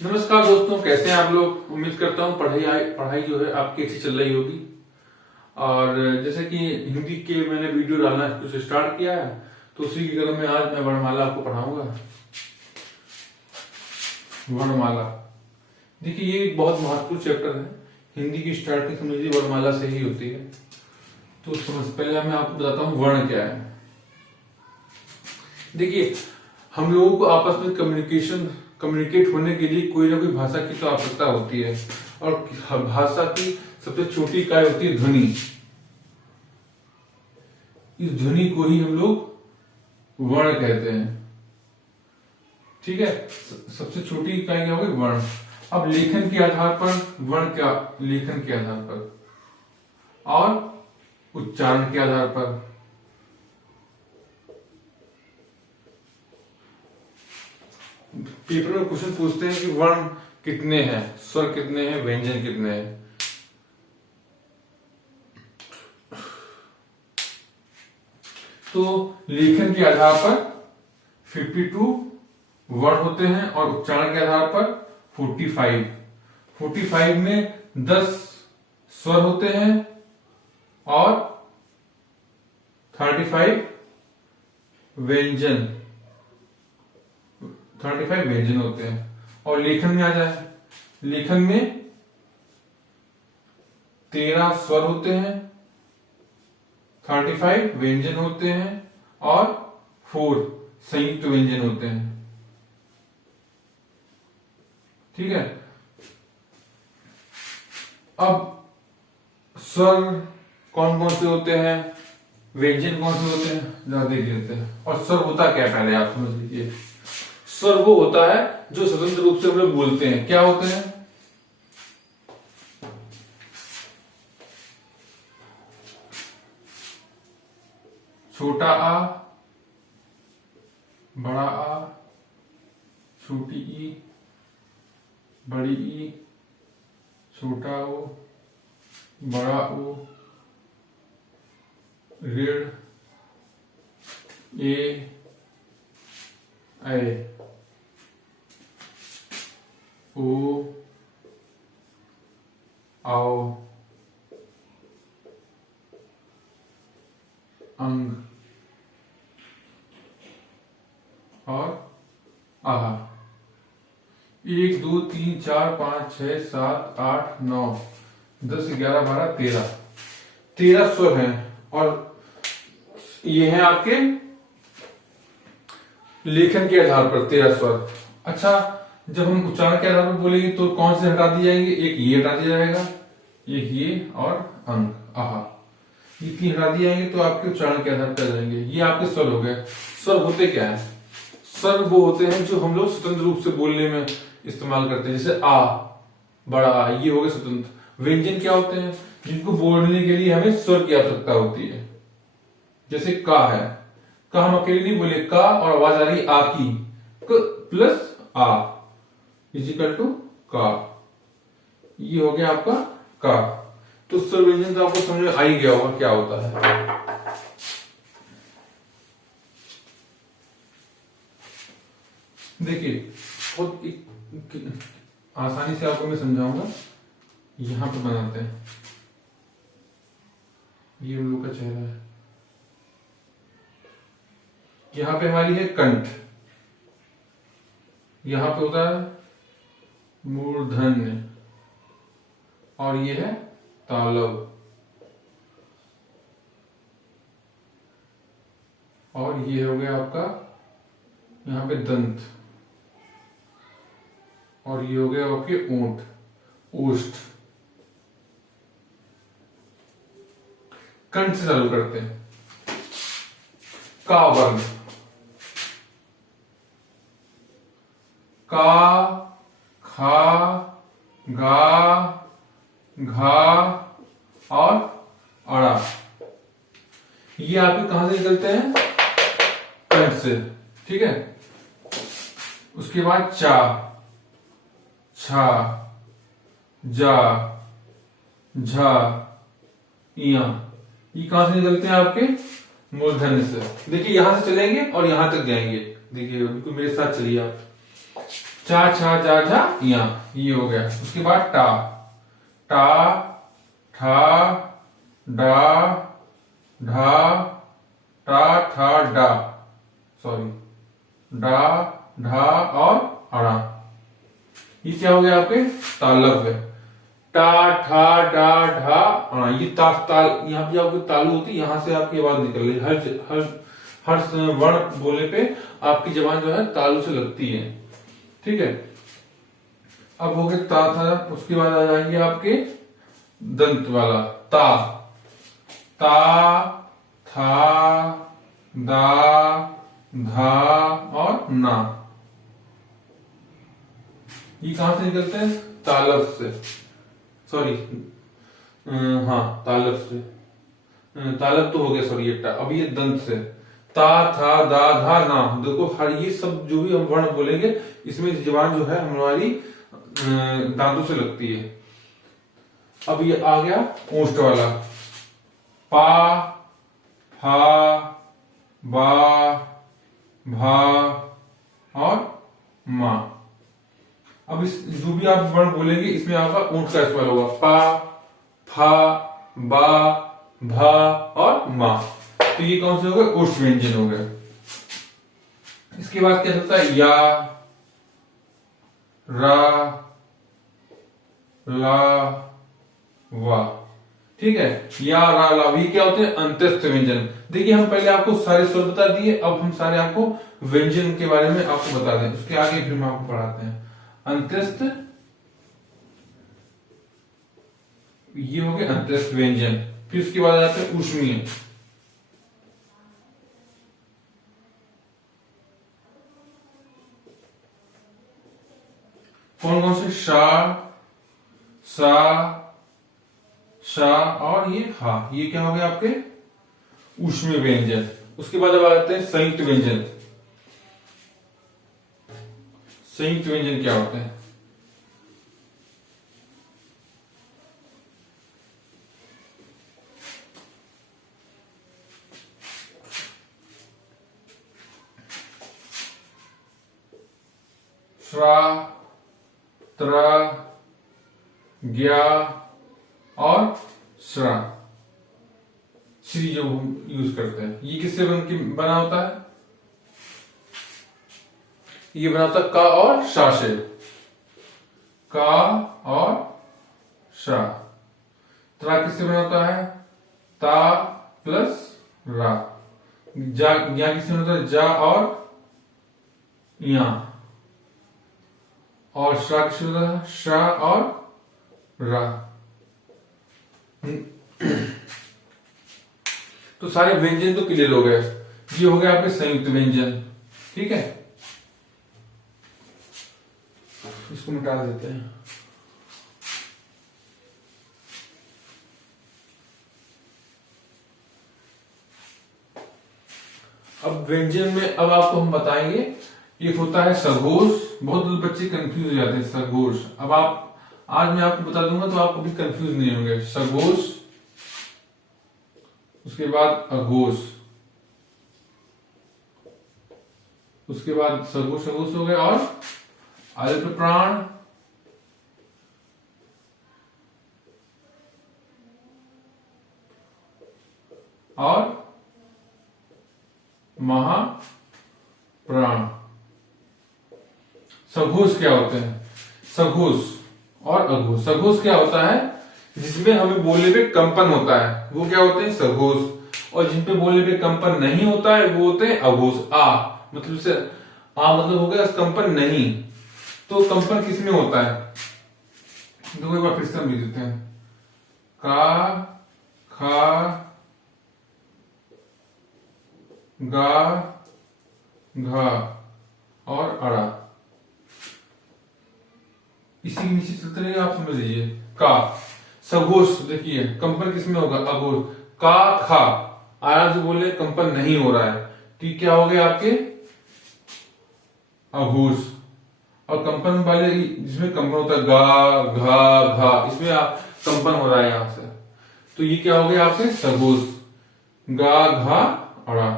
नमस्कार दोस्तों, कैसे हैं आप लोग। उम्मीद करता हूँ पढ़ाई जो है आपकी अच्छी चल रही होगी। और जैसे कि हिंदी के मैंने वीडियो डालना कुछ स्टार्ट किया है, तो उसी के क्रम में आज मैं वर्णमाला आपको पढ़ाऊंगा। वर्णमाला देखिए, ये एक बहुत महत्वपूर्ण चैप्टर है। हिंदी की स्टार्टिंग समझिए वर्णमाला से ही होती है। तो पहले मैं आपको बताता हूँ वर्ण क्या है। देखिए, हम लोगों को आपस में कम्युनिकेट होने के लिए कोई ना कोई भाषा की तो आवश्यकता होती है। और भाषा की सबसे छोटी इकाई होती है ध्वनि। इस ध्वनि को ही हम लोग वर्ण कहते हैं। ठीक है, सबसे छोटी इकाई क्या होगी? वर्ण। अब लेखन के आधार पर वर्ण क्या, लेखन के आधार पर और उच्चारण के आधार पर। पेपर में क्वेश्चन पूछते हैं कि वर्ण कितने हैं, स्वर कितने हैं, व्यंजन कितने हैं। तो लेखन के आधार पर 52 वर्ण होते हैं और उच्चारण के आधार पर 45 में 10 स्वर होते हैं और 35 व्यंजन होते हैं। और लेखन में आ जाए, लेखन में 13 स्वर होते हैं, 35 व्यंजन होते हैं और 4 संयुक्त व्यंजन होते हैं। ठीक है, अब स्वर कौन कौन से होते हैं, व्यंजन कौन से होते हैं, जरा देख लेते हैं। और स्वर होता क्या, पहले आप समझ लीजिए। स्वर वो होता है जो स्वतंत्र रूप से हम लोग बोलते हैं। क्या होते हैं? छोटा आ, बड़ा आ, छोटी ई, बड़ी ई, छोटा ओ, बड़ा ओ, ऋण, ए, ऐ, ओ, आओ, अंग और आहा। 1 2 3 4 5 6 7 8 9 10 11 12 13 स्वर हैं। और ये हैं आपके लेखन के आधार पर 13 स्वर। अच्छा, जब हम उच्चारण के आधार पर बोलेंगे तो कौन से हटा दिए जाएंगे? एक ये हटा दिया जाएगा, एक ये और अंग, आहा, ये 3 हटा दिए जाएंगे तो आपके उच्चारण के आधार पर आ जाएंगे। ये आपके स्वर हो गए। स्वर होते क्या है? स्वर वो होते हैं जो हम लोग स्वतंत्र रूप से बोलने में इस्तेमाल करते हैं। जैसे आ, बड़ा आ, ये हो गए स्वतंत्र। व्यंजन क्या होते हैं? जिनको बोलने के लिए हमें स्वर की आवश्यकता होती है। जैसे का है, का हम अकेले नहीं बोले, का और आवाज आ रही आ की, प्लस आ इजिकल टू का, ये हो गया आपका का। तो स्वर व्यंजन तो आपको समझ में आ ही गया होगा क्या होता है। देखिए, बहुत आसानी से आपको मैं समझाऊंगा। यहां पर बनाते हैं, ये उन लोग का चेहरा है। यहां पे हमारी है कंठ, यहां पे होता है मूर्धन्य और ये है तालव और ये हो गया आपका यहां पे दंत और ये हो गया आपके ओंठ, ओष्ठ। कंठ से चालू करते हैं। का वर्ण, का, खा, गा, घा और अड़ा। ये आपके कहां से निकलते हैं? कंठ से। ठीक है, उसके बाद चा, छा, जा, झा, इया, ये कहां से निकलते हैं? आपके मूर्धन्य से। देखिए, यहां से चलेंगे और यहां तक जाएंगे। देखिए, बिल्कुल मेरे साथ चलिए आप। चा छा जा झा या, ये हो गया। उसके बाद टा, टा ठा डा ढा टा ठा डा, सॉरी डा ढा और अड़ा। ये क्या हो गया आपके तालव्य। टा ठा डा ढा अड़ा, ये ताल यहाँ पे आपकी तालु होती है, यहां से आपकी आवाज निकल रही है। हर वर्ण बोलने पे आपकी जबान जो है तालु से लगती है, ठीक है। अब हो गया ता था, उसके बाद आ जाएंगे आपके दंत वाला ता, ता था दा धा और ना। ये कहां से निकलते हैं, तालव से, सॉरी हाँ तालव से, तालव तो हो गया सॉरी ये। अब ये दंत से ता था दा धा ना। देखो हर ये सब जो भी हम वर्ण बोलेंगे इसमें जबान जो है हमारी दांतों से लगती है। अब ये आ गया ओष्ठ वाला पा फा बा भा और मा। अब इस जो भी आप वर्ण बोलेंगे इसमें आपका ऊंट का स्वर होगा पा फा बा भा और मा। तो ये कौन से हो गए, ओष्ठ व्यंजन हो गए। इसके बाद क्या चलता है, या रा ला वा, ठीक है। या रा ला, ये क्या होते हैं, अंत्यस्थ व्यंजन। देखिए हम पहले आपको सारे स्वर बता दिए, अब हम सारे आपको व्यंजन के बारे में आपको बता दें, उसके आगे फिर हम आपको पढ़ाते हैं। अंत्यस्थ, ये हो गए अंत्यस्थ व्यंजन। फिर उसके बाद आते हैं ऊष्मीय। कौन कौन से, शा सा शा और ये हा, ये क्या हो गया आपके ऊष्मीय व्यंजन। उसके बाद अब आते हैं संयुक्त व्यंजन। संयुक्त व्यंजन क्या होते हैं, श्रा त्र ज्ञा और श्रा, श्री जो हम यूज करते हैं, ये किससे बना होता है, ये बना होता है का और शा से, का और शा। त्रा किससे बना होता है, ता प्लस रा। जा किससे बना होता है, जा और या। और श्रा किससे बना होता है, शा और रा। तो सारे व्यंजन तो क्लियर हो गए। ये हो गया आपके संयुक्त व्यंजन, ठीक है। इसको मिटा देते हैं। अब व्यंजन में अब आपको हम बताएंगे, एक होता है सघोष। बहुत बच्चे कंफ्यूज हो जाते हैं सघोष। अब आप आज मैं आपको बता दूंगा तो आप कभी कंफ्यूज नहीं होंगे। सघोष, उसके बाद अघोष, उसके बाद सघोष अघोष हो गए, और अल्प प्राण, और महाप्राण। सघोष क्या होते हैं, सघोष और अघोष। सघोष क्या होता है, जिसमें हमें बोलने पे कंपन होता है वो क्या होते हैं, सघोष। और जिन पे बोलने पे कंपन नहीं होता है वो होते हैं अघोष। आ मतलब से, आ मतलब हो गया कंपन नहीं। तो कंपन किसमें होता है, देखो एक बार फिर से हम लिख देते हैं। का खा गा घा और अड़ा, इसी के नीचे चलते रहेगा, आप समझ लीजिए। का सघोष, देखिए कंपन किसमें होगा, अघोष। का खा आराम से बोले, कंपन नहीं हो रहा है, तो क्या हो गया आपके अघोष। और कंपन वाले जिसमें कंपन होता है गा घा घा, इसमें कंपन हो रहा है यहां से, तो ये क्या हो गया आपके सघोष। गा घा अड़ा,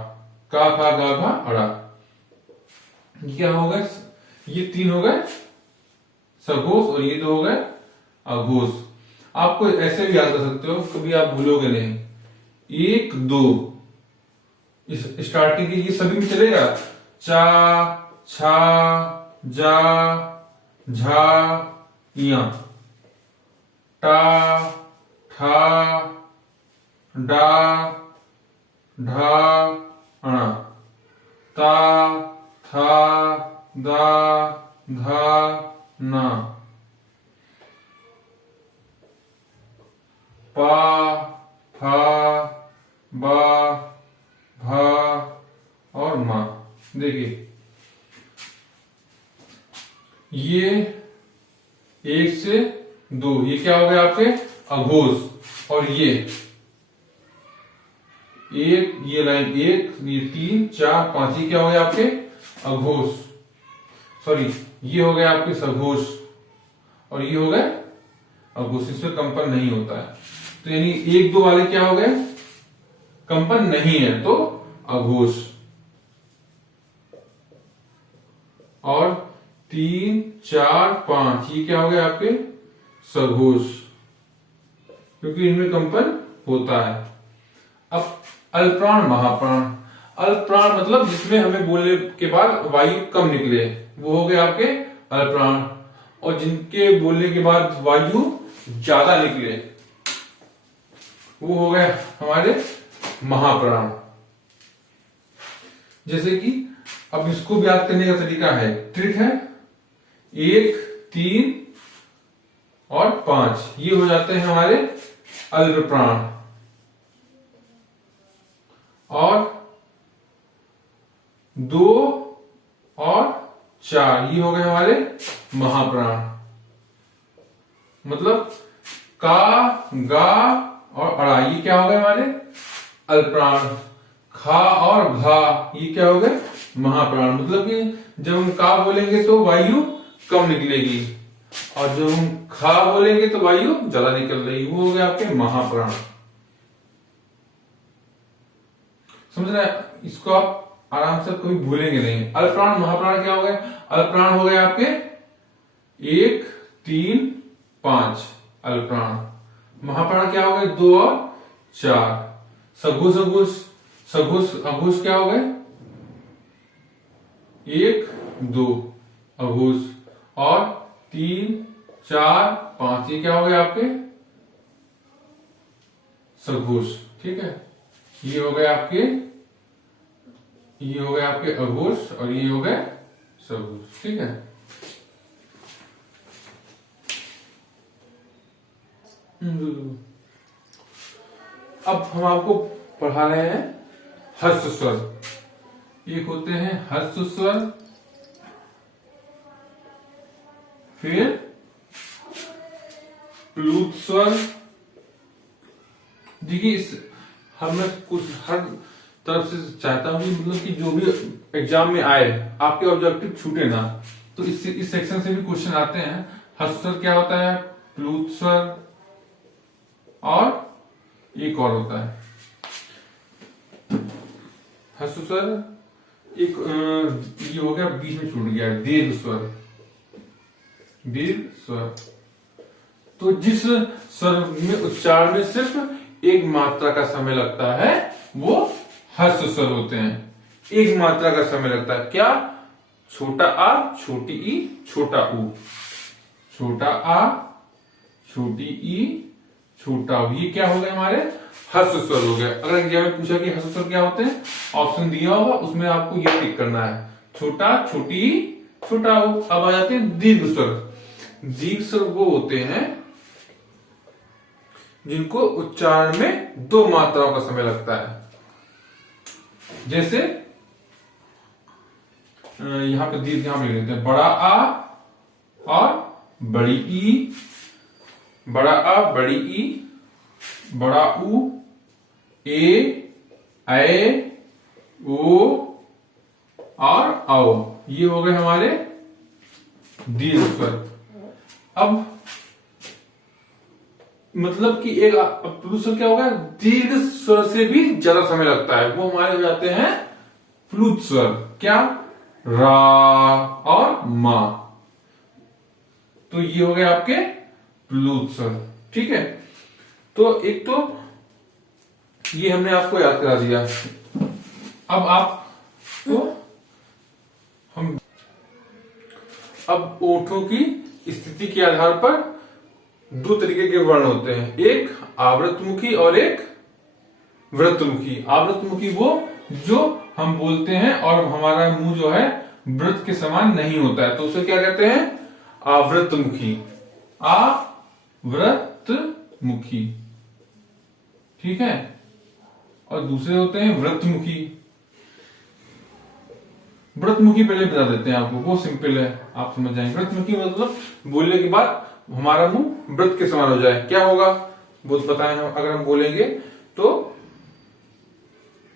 का खा गा घा अड़ा, क्या होगा, ये 3 हो गए सघोष और ये 2 हो गए अघोष। आपको ऐसे भी याद कर सकते हो, कभी आप भूलोगे नहीं। 1 2 इस स्टार्टिंग के ये सभी में चलेगा, चा छा जा झा या, टा ठा डा ढा अणा, ता था दा धा ना, पा फा बा भा और मा। देखिए ये 1 से 2 ये क्या हो गया आपके अघोष। और ये ये लाइन 1 ये 3 4 5 ये क्या हो गया आपके अघोष, सॉरी ये हो गया आपके सघोष और ये हो गए अघोष। इसमें कंपन नहीं होता है, तो यानी 1 2 वाले क्या हो गए कंपन नहीं है तो अघोष। और 3 4 5 ये क्या हो गया आपके सघोष, क्योंकि इनमें कंपन होता है। अब अल्पप्राण महाप्राण, अल्पप्राण मतलब जिसमें हमें बोलने के बाद वायु कम निकले वो हो गए आपके अल्पप्राण, और जिनके बोलने के बाद वायु ज्यादा निकले वो हो गए हमारे महाप्राण। जैसे कि अब इसको भी याद करने का तरीका है, ट्रिक है, 1 3 और 5 ये हो जाते हैं हमारे अल्पप्राण, और 2 और 4 ये हो गए हमारे महाप्राण। मतलब का गा और अड़ा ये क्या हो गए हमारे अल्पप्राण, खा और घा ये क्या हो गए महाप्राण। मतलब कि जब हम का बोलेंगे तो वायु कम निकलेगी, और जब हम खा बोलेंगे तो वायु ज्यादा निकल रही, वो हो गए आपके महाप्राण। समझ रहे हैं? इसको आप आराम से कभी भूलेंगे नहीं। अल्पप्राण महाप्राण क्या हो गए, अल्पप्राण हो गए आपके 1 3 5 अल्पप्राण, महाप्राण क्या हो गए 2 और 4, सघोष अघोष, सघोष अघोष क्या हो गए 1 2 अघोष, और 3 4 5 ये क्या हो गए आपके सघोष। ठीक है, ये हो गए आपके अघोष और ये हो गए सघोष। ठीक है, अब हम आपको पढ़ा रहे हैं हर्ष स्वर। एक होते हैं हर्ष स्वर, फिर प्लूत स्वर। देखिए हमें कुछ हर तरफ से चाहता हूं कि मतलब कि जो भी एग्जाम में आए आपके ऑब्जेक्टिव छूटे ना, तो इस सेक्शन से भी क्वेश्चन आते हैं। हर्ष स्वर क्या होता है, प्लूत स्वर, और एक और होता है हर्ष स्वर, एक ये हो गया बीच में छूट गया दीर्घ स्वर, दीर्घ स्वर। तो जिस स्वर में उच्चारण में सिर्फ एक मात्रा का समय लगता है वो हर्ष स्वर होते हैं। एक मात्रा का समय लगता है, क्या, छोटा आ छोटी ई छोटा ऊ, छोटा आ छोटी ई छोटा ऊ, ये क्या हो गए हमारे हर्ष स्वर हो गए। अगर एग्जाम में पूछा कि हर्ष स्वर क्या होते हैं, ऑप्शन दिया होगा उसमें आपको ये टिक करना है, छोटा छोटी छोटा ऊ। अब आ जाते हैं दीर्घ स्वर। दीर्घ स्वर वो होते हैं जिनको उच्चारण में 2 मात्राओं का समय लगता है। जैसे यहां पे दीर्घ यहां पे लेते हैं, बड़ा आ और बड़ी ई, बड़ा आ बड़ी ई, बड़ा ऊ, ए ओ और आओ, ये हो गए हमारे दीर्घ स्वर। अब मतलब कि एक प्लूत स्वर क्या होगा, दीर्घ स्वर से भी ज्यादा समय लगता है, वो हमारे हो जाते हैं प्लूत स्वर। क्या, रा और मा। तो ये हो गए आपके प्लूत स्वर। ठीक है, तो एक तो ये हमने आपको याद करा दिया। अब आपको हम अब ओठों की स्थिति के आधार पर दो तरीके के वर्ण होते हैं, एक आवृतमुखी और एक वृत्तमुखी। आवृतमुखी वो जो हम बोलते हैं और हमारा मुंह जो है वृत्त के समान नहीं होता है, तो उसे क्या कहते हैं? आवृतमुखी। आवृतमुखी। ठीक है, और दूसरे होते हैं वृत्तमुखी। वृत्तमुखी पहले बता देते हैं आपको, वो सिंपल है, आप समझ जाएंगे। वृत्तमुखी मतलब बोलने के बाद हमारा मुंह वृत्त के समान हो जाए। क्या होगा वो बताएं हम, अगर हम बोलेंगे तो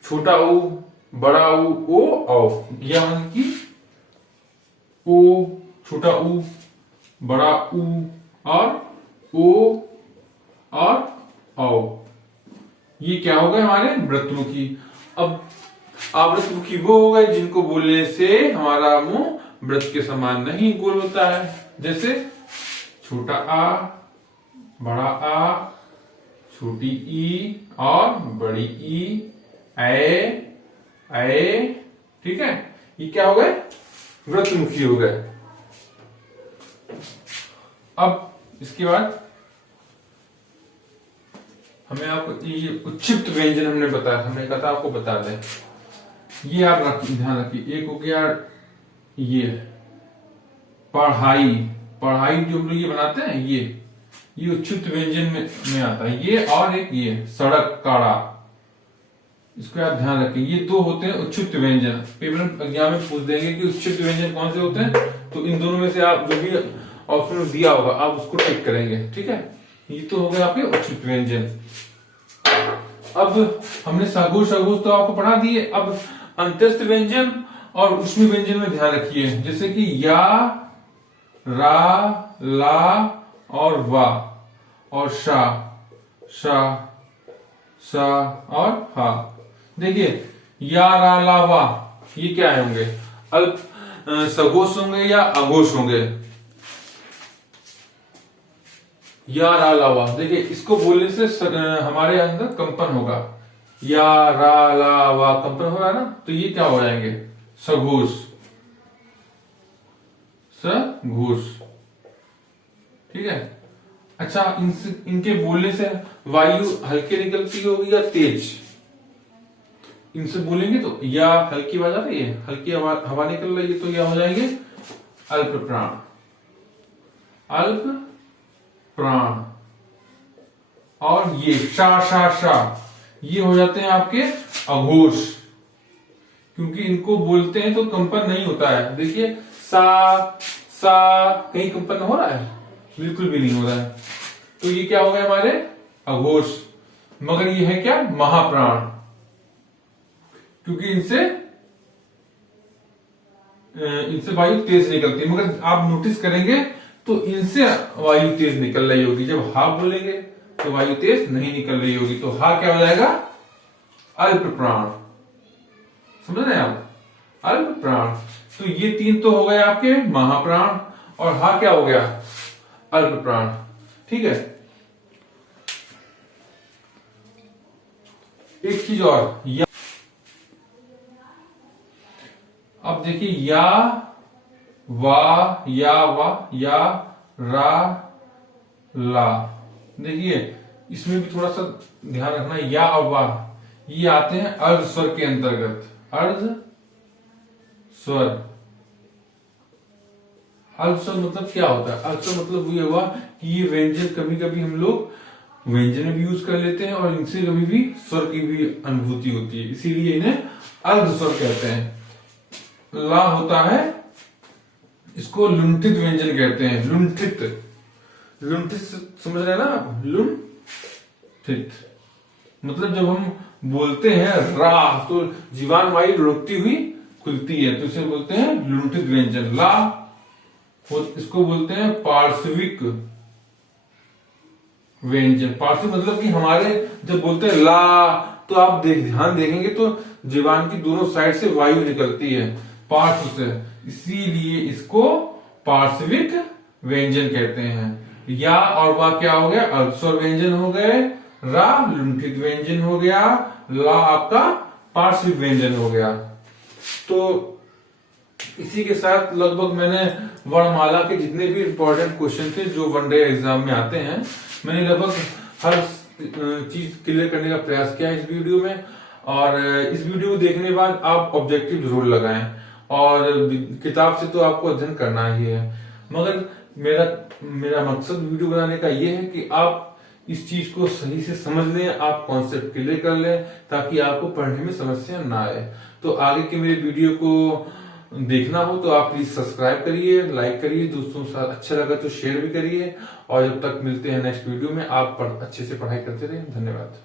छोटा ऊ, बड़ा ऊ, ओ, औ। यह मतलब कि ओ, छोटा ऊ, बड़ा ऊ और ओ और औ। ये क्या हो गए हमारे वृत्तमुखी। अब आवृतमुखी वो हो गए जिनको बोलने से हमारा मुंह वृत्त के समान नहीं गोल होता है, जैसे छोटा आ, बड़ा आ, छोटी ई और बड़ी ई, ए। ठीक है, ये क्या हो गए? वृत्तमुखी हो गए। अब इसके बाद हमें आपको ये उच्छिष्ट व्यंजन हमने बताया, हमने कहा था आपको बता दें। ये आप ध्यान रखिए। एक हो गया ये पढ़ाई, पढ़ाई जो हम लोग ये बनाते हैं, ये उच्छिष्ट व्यंजन में आता है। ये और एक ये सड़क, काड़ा, इसको आप ध्यान रखें। ये दो होते हैं उच्छिष्ट व्यंजन। पेपर एग्जाम में पूछ देंगे कि उच्छिष्ट व्यंजन कौन से होते हैं, तो इन दोनों में से आप जो भी ऑप्शन दिया होगा आप उसको टिक करेंगे। ठीक है, ये तो हो गए आपके उच्छिष्ट व्यंजन। अब हमने सघोष तो आपको पढ़ा दिए। अब अंत्यस्थ व्यंजन और ऊष्मी व्यंजन में ध्यान रखिए, जैसे कि या, रा, ला और वा और शा, सा और हा। देखिए या, रा, ला, वा, ये क्या है होंगे? अल्प सघोष होंगे या अघोष होंगे? या, रा, ला, वा। देखिए इसको बोलने से हमारे अंदर कंपन होगा। या, रा, ला, वा, कंपन हो रहा है ना, तो ये क्या हो जाएंगे? सघोष, सघोष। ठीक है, अच्छा इनके बोलने से वायु हल्की निकलती होगी या तेज? इनसे बोलेंगे तो या हल्की आवाज आ रही है, हल्की हवा निकल रही है, तो यह हो जाएंगे अल्प प्राण, अल्प प्राण। और ये शा, ये हो जाते हैं आपके अघोष, क्योंकि इनको बोलते हैं तो कंपन नहीं होता है। देखिए सा कहीं कंपन हो रहा है? बिल्कुल भी नहीं हो रहा है, तो ये क्या हो गया हमारे? अघोष। मगर ये है क्या? महाप्राण, क्योंकि इनसे वायु तेज निकलती है। मगर आप नोटिस करेंगे तो इनसे वायु तेज निकल रही होगी, जब हा बोलेंगे तो वायु तेज नहीं निकल रही होगी, तो हा क्या हो जाएगा? अल्प प्राण। समझ रहे हैं आप? अल्प प्राण। तो ये तीन तो हो गए आपके महाप्राण, और हा क्या हो गया? अल्प प्राण। ठीक है, एक चीज और, या। अब देखिए या, वा, या, रा, ला। देखिए इसमें भी थोड़ा सा ध्यान रखना, या और वा ये आते हैं अर्ध स्वर के अंतर्गत। अर्ध स्वर, अर्ध स्वर मतलब क्या होता है? अर्ध स्वर मतलब ये हुआ कि ये व्यंजन कभी कभी हम लोग व्यंजन में भी यूज कर लेते हैं और इनसे कभी भी स्वर की भी अनुभूति होती है, इसीलिए इन्हें अर्ध स्वर कहते हैं। ला होता है, इसको लुंठित व्यंजन कहते हैं। लुंठित समझ रहे हैं ना आप? लुंठित मतलब जब हम बोलते हैं रा तो जीवान वायु लुढ़कती हुई खुलती है, तो इसे बोलते हैं लुंठित व्यंजन। ला इसको बोलते हैं पार्श्विक व्यंजन। पार्श्विक मतलब कि हमारे जब बोलते हैं ला तो आप ध्यान देखेंगे तो जीवान की दोनों साइड से वायु निकलती है। पार्श्व से, इसीलिए इसको पार्श्विक व्यंजन कहते हैं। या और वह क्या हो गया, अल्पस्वर व्यंजन हो गए, रा लुंठित व्यंजन हो गया, ला आपका पार्श्विक व्यंजन हो गया। तो इसी के साथ लगभग मैंने वर्णमाला के जितने भी इंपॉर्टेंट क्वेश्चन थे जो वनडे एग्जाम में आते हैं, मैंने लगभग हर चीज क्लियर करने का प्रयास किया इस वीडियो में। और इस वीडियो को देखने के बाद आप ऑब्जेक्टिव जरूर लगाएं, और किताब से तो आपको अध्ययन करना ही है, मगर मेरा मकसद वीडियो बनाने का ये है कि आप इस चीज को सही से समझ लें, आप कॉन्सेप्ट क्लियर कर लें, ताकि आपको पढ़ने में समस्या ना आए। तो आगे के मेरे वीडियो को देखना हो तो आप प्लीज सब्सक्राइब करिए, लाइक करिए, दोस्तों के साथ अच्छा लगा तो शेयर भी करिए। और जब तक मिलते हैं नेक्स्ट वीडियो में, आप अच्छे से पढ़ाई करते रहिए। धन्यवाद।